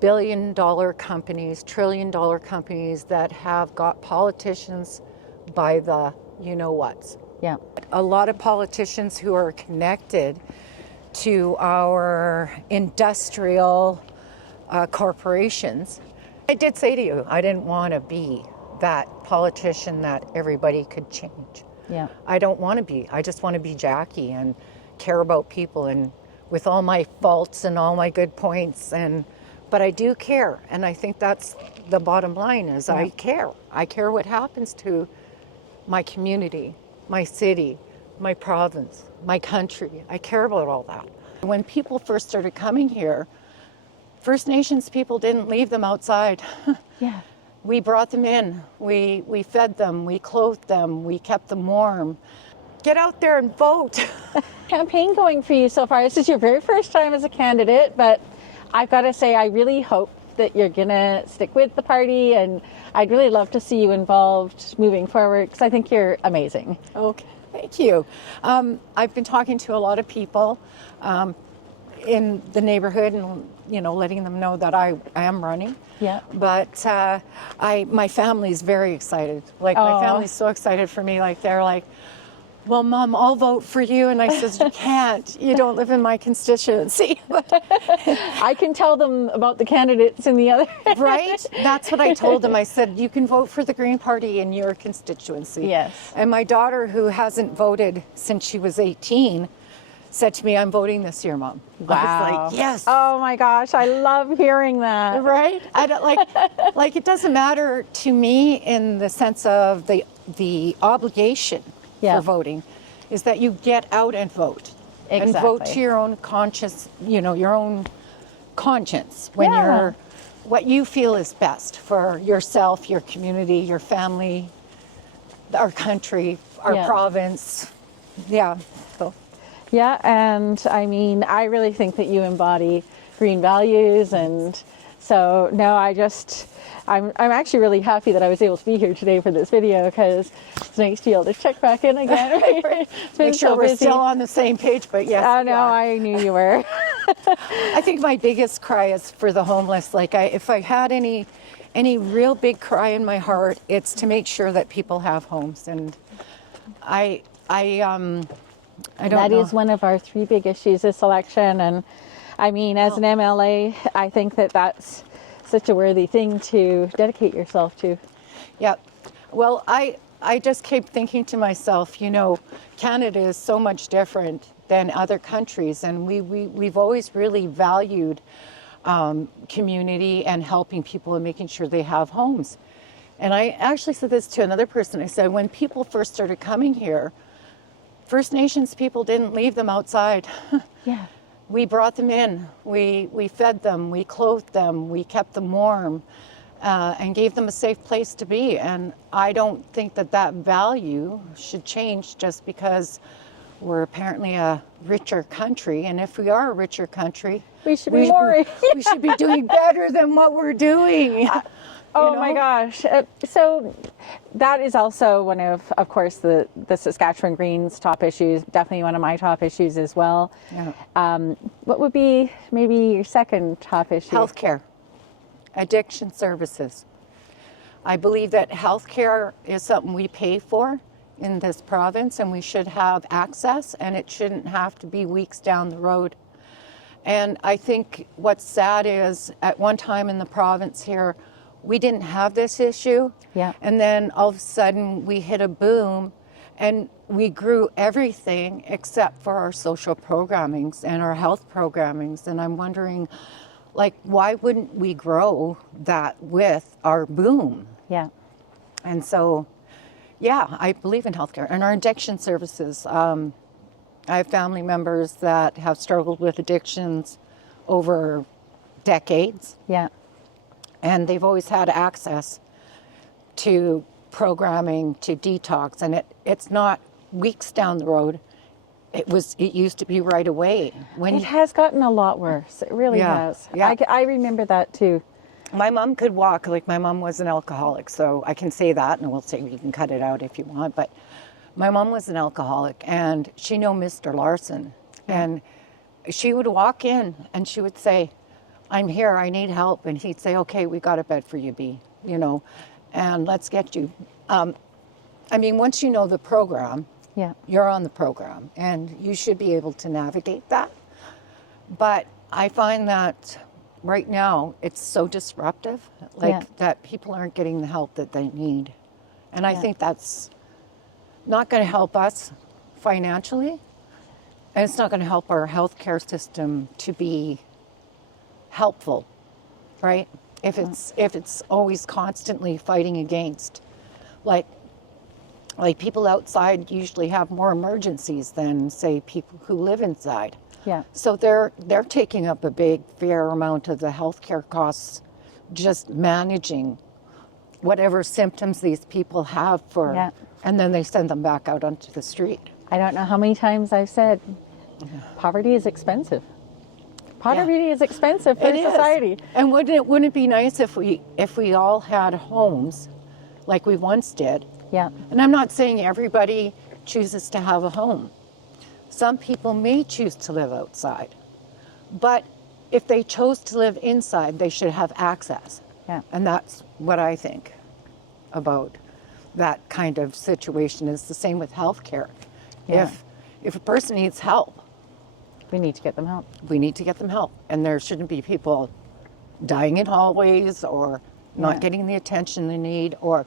billion-dollar companies, trillion-dollar companies that have got politicians by the you-know-whats. Yeah. A lot of politicians who are connected to our industrial corporations. I did say to you, I didn't want to be that politician that everybody could change. Yeah. I don't want to be. I just want to be Jackie and care about people, and with all my faults and all my good points, but I do care, and I think that's the bottom line is I care. I care what happens to my community, my city, my province, my country. I care about all that. When people first started coming here, First Nations people didn't leave them outside. Yeah. We brought them in, we fed them, we clothed them, we kept them warm. Get out there and vote. Campaign going for you so far. This is your very first time as a candidate, but I've got to say I really hope that you're going to stick with the party, and I'd really love to see you involved moving forward because I think you're amazing. Okay, thank you. I've been talking to a lot of people in the neighborhood and letting them know that I am running. Yeah. But my family's very excited. Like my family's so excited for me. Like they're like, well, Mom, I'll vote for you. And I says, you can't. You don't live in my constituency. I can tell them about the candidates in the other. Right? That's what I told them. I said, you can vote for the Green Party in your constituency. Yes. And my daughter, who hasn't voted since she was 18, said to me, I'm voting this year, Mom. Wow. I was like, yes. Oh my gosh, I love hearing that. Right? I don't like it doesn't matter to me in the sense of the obligation for voting is that you get out and vote. Exactly. And vote to your own conscience, your own conscience when you're what you feel is best for yourself, your community, your family, our country, our province. Yeah. So. Yeah, and I mean, I really think that you embody green values, and so no, I'm actually really happy that I was able to be here today for this video because it's nice to be able to check back in again. Make sure we're still on the same page, but yes. Oh no, I knew you were. I think my biggest cry is for the homeless. Like if I had any real big cry in my heart, it's to make sure that people have homes, and I don't know. That is one of our three big issues this election, and I mean, as an MLA, I think that that's such a worthy thing to dedicate yourself to. Yeah. Well, I just keep thinking to myself, Canada is so much different than other countries, and we've always really valued community and helping people and making sure they have homes. And I actually said this to another person. I said, when people first started coming here, First Nations people didn't leave them outside. Yeah. We brought them in, we fed them, we clothed them, we kept them warm, and gave them a safe place to be. And I don't think that value should change just because we're apparently a richer country. And if we are a richer country, we should be more. We should be doing better than what we're doing. Oh my gosh. So that is also one of course, the Saskatchewan Greens top issues, definitely one of my top issues as well. Yeah. What would be maybe your second top issue? Healthcare, addiction services. I believe that healthcare is something we pay for in this province, and we should have access, and it shouldn't have to be weeks down the road. And I think what's sad is at one time in the province here, we didn't have this issue. Yeah. And then all of a sudden we hit a boom and we grew everything except for our social programmings and our health programmings. And I'm wondering, why wouldn't we grow that with our boom? Yeah. And so, I believe in healthcare and our addiction services. I have family members that have struggled with addictions over decades. Yeah. And they've always had access to programming, to detox, and it's not weeks down the road. It used to be right away. It has gotten a lot worse. It really has. Yeah. I remember that too. My mom could walk. My mom was an alcoholic, so I can say that, and we'll say you can cut it out if you want. But my mom was an alcoholic, and she knew Mr. Larson, and she would walk in and she would say, I'm here, I need help. And he'd say, okay, we got a bed for you, B, you know, and let's get you. I mean, once you know the program, Yeah. you're on the program and you should be able to navigate that. But I find that right now it's so disruptive, like that people aren't getting the help that they need. And I think that's not going to help us financially, and it's not going to help our healthcare system to be helpful, right? If it's always constantly fighting against, like people outside usually have more emergencies than, say, people who live inside. Yeah. So they're taking up a big, fair amount of the healthcare costs, just managing whatever symptoms these people have for, and then they send them back out onto the street. I don't know how many times I've said, poverty is expensive. Poverty is expensive for society. And wouldn't it be nice if we all had homes like we once did? Yeah. And I'm not saying everybody chooses to have a home. Some people may choose to live outside. But if they chose to live inside, they should have access. Yeah. And that's what I think about that kind of situation. It's the same with healthcare. Yeah. If a person needs help, We need to get them help. we need to get them help. And there shouldn't be people dying in hallways or not getting the attention they need. Or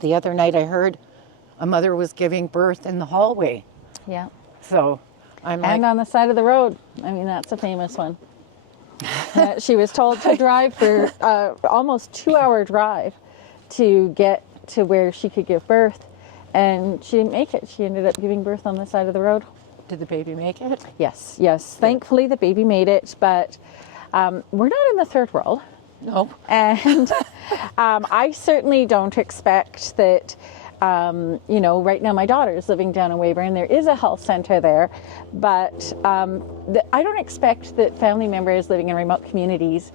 the other night I heard a mother was giving birth in the hallway. Yeah. So I'm And like, on the side of the road. I mean, that's a famous one. She was told to drive for almost 2-hour drive to get to where she could give birth. And she didn't make it. She ended up giving birth on the side of the road. did the baby make it? Yes. Thankfully, the baby made it, but we're not in the third world. No. And I certainly don't expect that, right now my daughter is living down in Weyburn. There is a health center there, but I don't expect that family members living in remote communities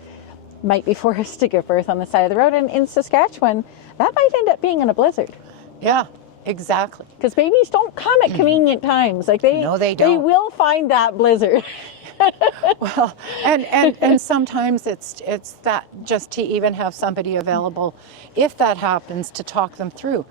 might be forced to give birth on the side of the road. And in Saskatchewan, that might end up being in a blizzard. Yeah, exactly. Because babies don't come at convenient times. Like No, they don't. They will find that blizzard. Well, and sometimes it's that just to even have somebody available, if that happens, to talk them through.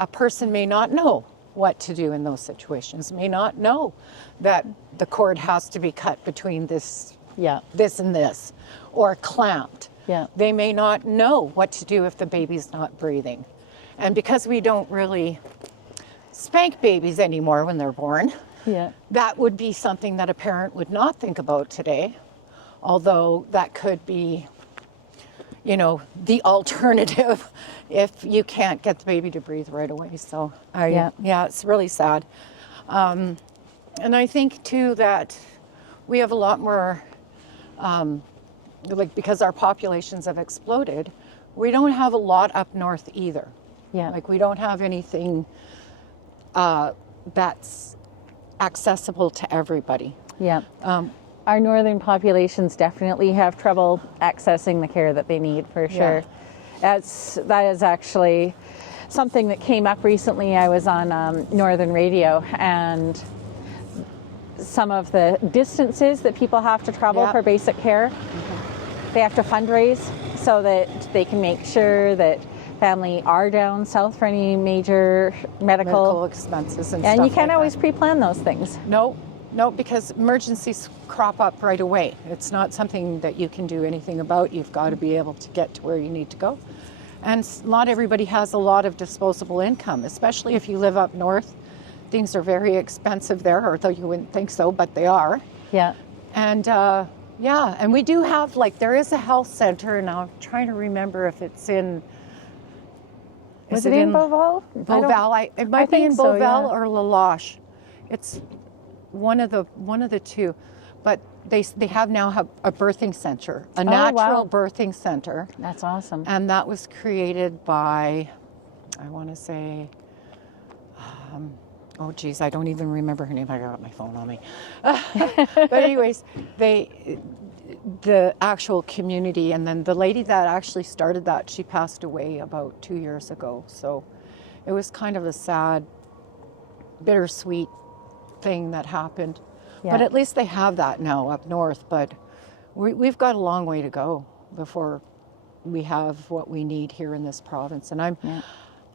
A person may not know what to do in those situations, may not know that the cord has to be cut between this and this, or clamped. Yeah. They may not know what to do if the baby's not breathing. And because we don't really spank babies anymore when they're born, that would be something that a parent would not think about today, although that could be, the alternative if you can't get the baby to breathe right away. So, it's really sad. And I think, too, that we have a lot more, because our populations have exploded, we don't have a lot up north either. Yeah. Like, we don't have anything that's accessible to everybody. Yeah. Our northern populations definitely have trouble accessing the care that they need, for sure. That is actually something that came up recently. I was on Northern Radio, and some of the distances that people have to travel for basic care, they have to fundraise so that they can make sure that family are down south for any major medical expenses and you stuff can't like always that. pre-plan those things. No, because emergencies crop up right away. It's not something that you can do anything about. You've got to be able to get to where you need to go. And not everybody has a lot of disposable income, especially if you live up north. Things are very expensive there, although you wouldn't think so, but they are. Yeah. And and we do have, there is a health center, and I'm trying to remember if it's in... Was it in Beauval? Beauval. It might be in so, Beauval or La Loche. It's one of the two. But they now have a birthing center, a natural birthing center. That's awesome. And that was created by, I want to say, I don't even remember her name. I got my phone on me. But anyways, the actual community, and then the lady that actually started that, she passed away about 2 years ago. So it was kind of a sad, bittersweet thing that happened. Yeah. But at least they have that now up north. But we've got a long way to go before we have what we need here in this province. And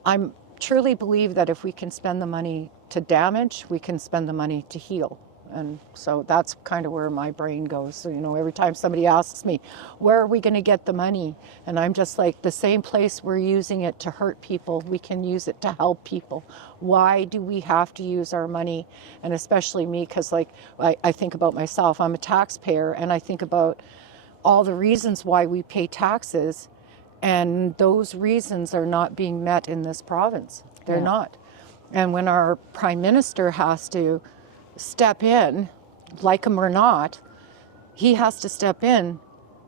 I'm truly believe that if we can spend the money to damage, we can spend the money to heal. And so that's kind of where my brain goes. So, you know, every time somebody asks me, where are we going to get the money? And I'm just like, the same place we're using it to hurt people, we can use it to help people. Why do we have to use our money? And especially me, because like I think about myself, I'm a taxpayer, and I think about all the reasons why we pay taxes, and those reasons are not being met in this province. They're not. And when our prime minister has to step in, like him or not, he has to step in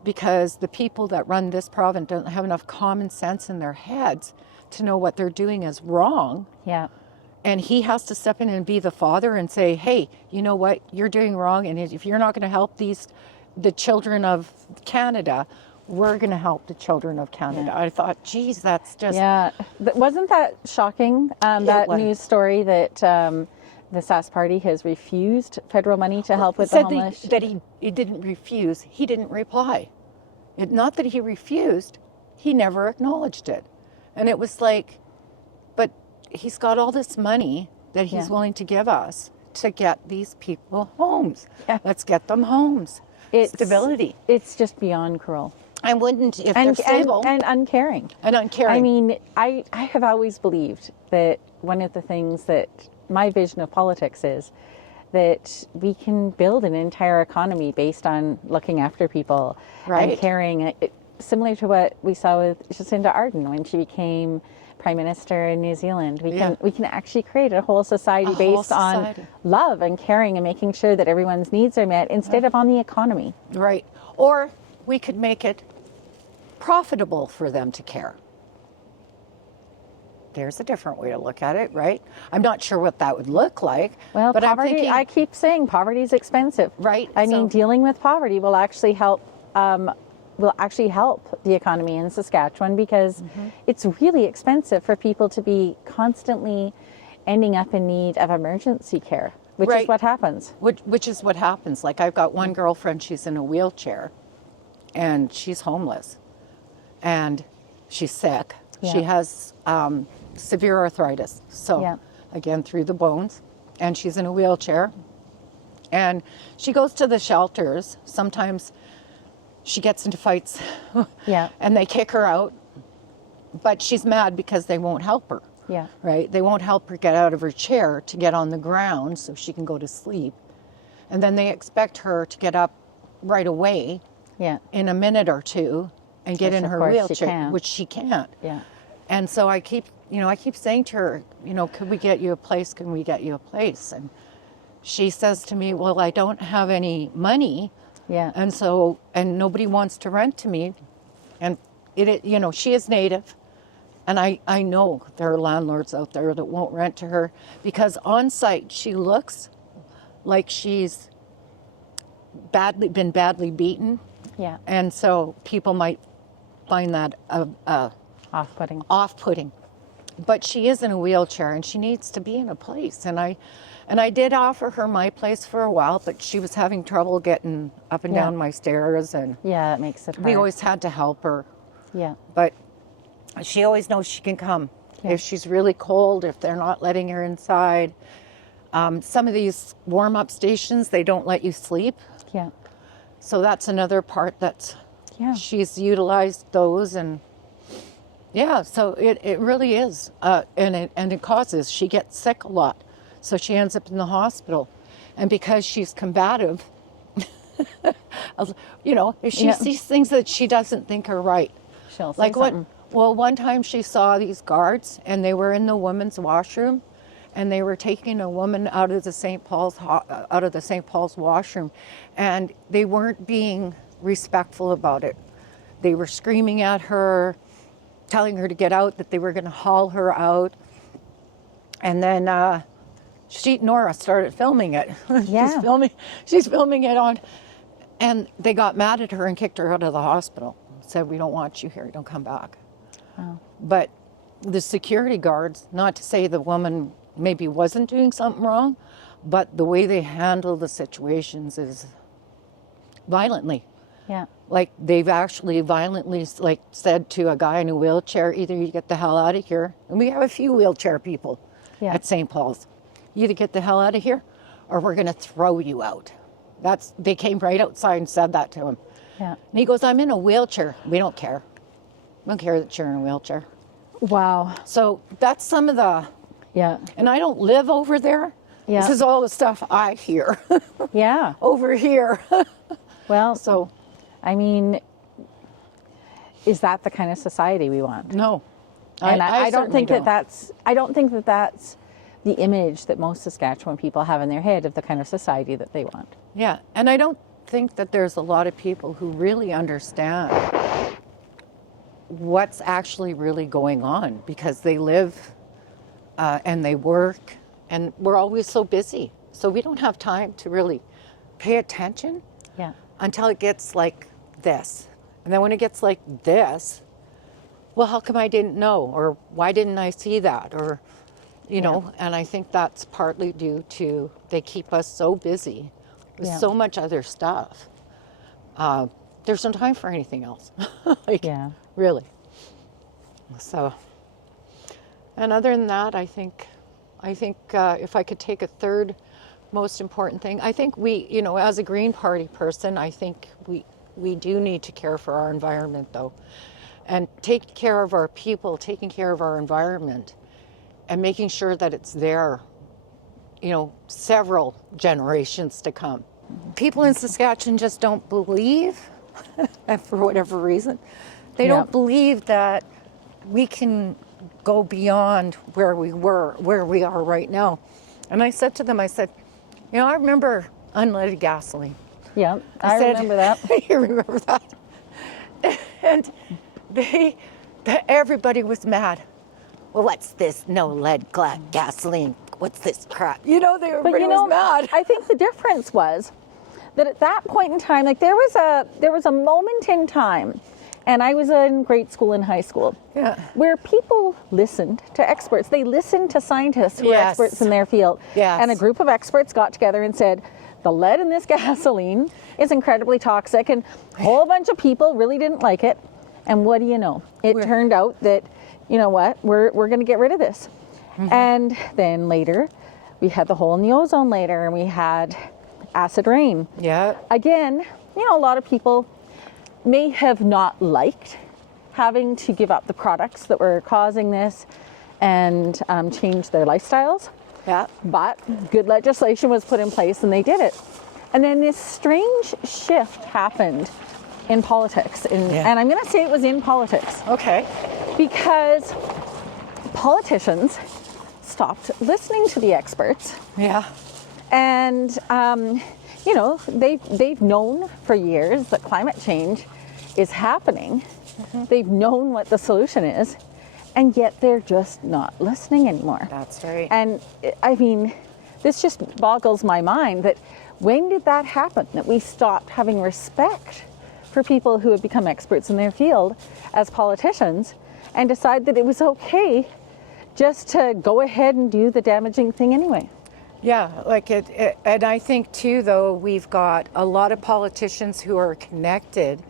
because the people that run this province don't have enough common sense in their heads to know what they're doing is wrong. Yeah. And he has to step in and be the father and say, hey, you know what, you're doing wrong, and if you're not going to help the children of Canada, we're going to help the children of Canada. I thought, geez, that's just... Yeah. Wasn't that shocking, that news story that the Sask Party has refused federal money to help with the homeless? That he didn't refuse, he didn't reply. Not that he refused, he never acknowledged it. And it was like, but he's got all this money that he's willing to give us to get these people homes. Yeah. Let's get them homes. Stability. It's just beyond cruel. I wouldn't if they're stable. And uncaring. And uncaring. I mean, I have always believed that one of the things that my vision of politics is that we can build an entire economy based on looking after people and caring. Similar to what we saw with Jacinda Ardern when she became Prime Minister in New Zealand. We can actually create a whole society based on love and caring and making sure that everyone's needs are met instead of on the economy. Right. Or we could make it profitable for them to care. There's a different way to look at it, right? I'm not sure what that would look like. Well, but poverty, I'm thinking, I keep saying poverty is expensive. Right. I mean, dealing with poverty will actually help the economy in Saskatchewan because it's really expensive for people to be constantly ending up in need of emergency care, which is what happens. Which is what happens. Like, I've got one girlfriend, she's in a wheelchair, and she's homeless, and she's sick. Yeah. She has severe arthritis, so again, through the bones, and she's in a wheelchair, and she goes to the shelters. Sometimes she gets into fights and they kick her out, but she's mad because they won't help her. Yeah. Right? They won't help her get out of her chair to get on the ground so she can go to sleep. And then they expect her to get up right away in a minute or two and get in her wheelchair, which she can't. Yeah. And so I keep saying to her, could we get you a place? Can we get you a place? And she says to me, well, I don't have any money. Yeah. And nobody wants to rent to me. And she is Native. And I know there are landlords out there that won't rent to her because on site she looks like she's been badly beaten. Yeah. And so people might find that off-putting. But she is in a wheelchair and she needs to be in a place. And I did offer her my place for a while, but she was having trouble getting up and down my stairs, and it makes it hard. We always had to help her. Yeah. But she always knows she can come. If she's really cold, if they're not letting her inside. Some of these warm-up stations, they don't let you sleep. Yeah. So that's another part she's utilized those, and so it really is. And it causes, she gets sick a lot. So she ends up in the hospital. And because she's combative, if she sees things that she doesn't think are right. She'll say something. One time she saw these guards and they were in the women's washroom and they were taking a woman out of the St. Paul's washroom, and they weren't being respectful about it. They were screaming at her, telling her to get out, that they were going to haul her out. And then Nora started filming it. Yeah. She's filming it on, and they got mad at her and kicked her out of the hospital. Said, we don't want you here, don't come back. Oh. But the security guards, not to say the woman maybe wasn't doing something wrong, but the way they handle the situations is violently. Yeah. Like they've actually violently like said to a guy in a wheelchair, either you get the hell out of here, and we have a few wheelchair people at St. Paul's. You either get the hell out of here or we're going to throw you out. They came right outside and said that to him. Yeah. And he goes, I'm in a wheelchair. We don't care. We don't care that you're in a wheelchair. Wow. So that's some of the, Yeah. and I don't live over there. Yeah. This is all the stuff I hear Yeah. over here. Well, So, I mean, is that the kind of society we want? no. And I don't certainly think that that's the image that most Saskatchewan people have in their head of the kind of society that they want. Yeah, and I don't think that there's a lot of people who really understand what's actually really going on, because they live and they work, and we're always so busy. So we don't have time to really pay attention Yeah. until it gets like this. And then when it gets like this, well, how come I didn't know? Or why didn't I see that? Or, you know, and I think that's partly due to they keep us so busy with so much other stuff. There's no time for anything else. Like, Yeah. really. So, and other than that, I think if I could take a third most important thing, I think we, you know, as a Green Party person, I think we do need to care for our environment, though, and take care of our people, taking care of our environment, and making sure that it's there, you know, several generations to come. People in Saskatchewan just don't believe, and for whatever reason, they don't believe that we can go beyond where we are right now. And I said to them, I said, you know, I remember unleaded gasoline. Yeah, I remember that. You remember that? And everybody was mad. Well, what's this no lead gasoline? What's this crap? You know, everybody was mad. I think the difference was that at that point in time, like there was a moment in time, and I was in grade school and high school, where people listened to experts. They listened to scientists who were experts in their field. Yes. And a group of experts got together and said, the lead in this gasoline is incredibly toxic, and a whole bunch of people really didn't like it. And what do you know? It turned out that, you know what, we're going to get rid of this. Mm-hmm. And then later, we had the hole in the ozone later, and we had acid rain. Yeah. Again, you know, a lot of people may have not liked having to give up the products that were causing this and change their lifestyles. Yeah. But good legislation was put in place and they did it. And then this strange shift happened in politics. And I'm going to say it was in politics. Okay. Because politicians stopped listening to the experts. Yeah. And, you know, they've known for years that climate change is happening. Mm-hmm. They've known what the solution is, and yet they're just not listening anymore. That's right. And I mean, this just boggles my mind that when did that happen? That we stopped having respect for people who have become experts in their field as politicians and decide that it was okay just to go ahead and do the damaging thing anyway. Yeah, like and I think too, though, we've got a lot of politicians who are connected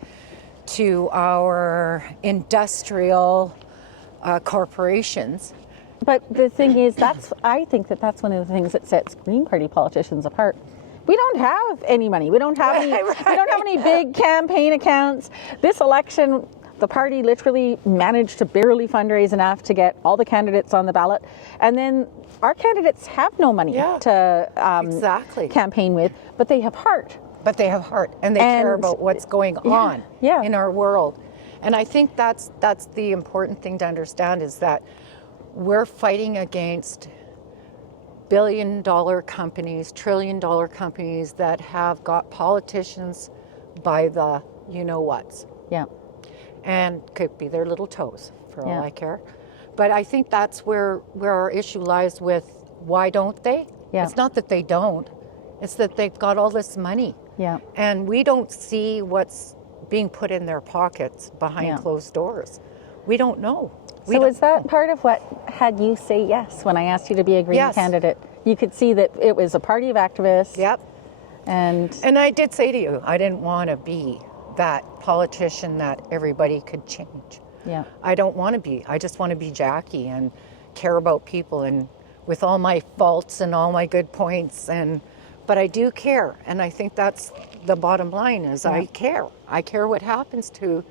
to our industrial corporations. But the thing is, I think that's one of the things that sets Green Party politicians apart. We don't have any money. We don't have any. We don't have any big campaign accounts. This election, the party literally managed to barely fundraise enough to get all the candidates on the ballot, and then our candidates have no money to campaign with, but they have heart. But they have heart, and they care about what's going on in our world. And I think that's the important thing to understand, is that we're fighting against billion-dollar companies, trillion-dollar companies that have got politicians by the you-know-whats. Yeah. And could be their little toes, for all I care. But I think that's where our issue lies with why don't they? Yeah. It's not that they don't. It's that they've got all this money. Yeah. And we don't see what's being put in their pockets behind closed doors. We don't know. So is that part of what had you say yes when I asked you to be a Green candidate? You could see that it was a party of activists. Yep. And I did say to you, I didn't want to be that politician that everybody could change. Yeah. I don't want to be. I just want to be Jackie and care about people, and with all my faults and all my good points, but I do care, and I think that's the bottom line is I care. I care what happens to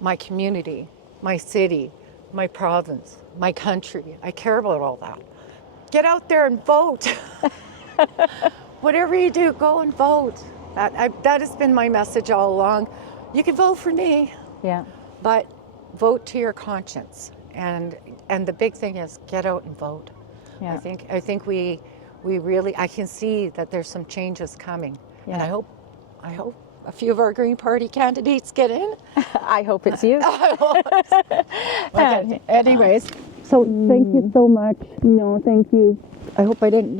my community, my city, my province, my country. I care about all that. Get out there and vote. Whatever you do, go and vote. That has been my message all along. You can vote for me, Yeah. but vote to your conscience. And the big thing is get out and vote. Yeah. I think we really, I can see that there's some changes coming. Yeah. And I hope a few of our Green Party candidates get in. I hope it's you. Okay. Anyways, So thank you so much. Thank you. I hope I didn't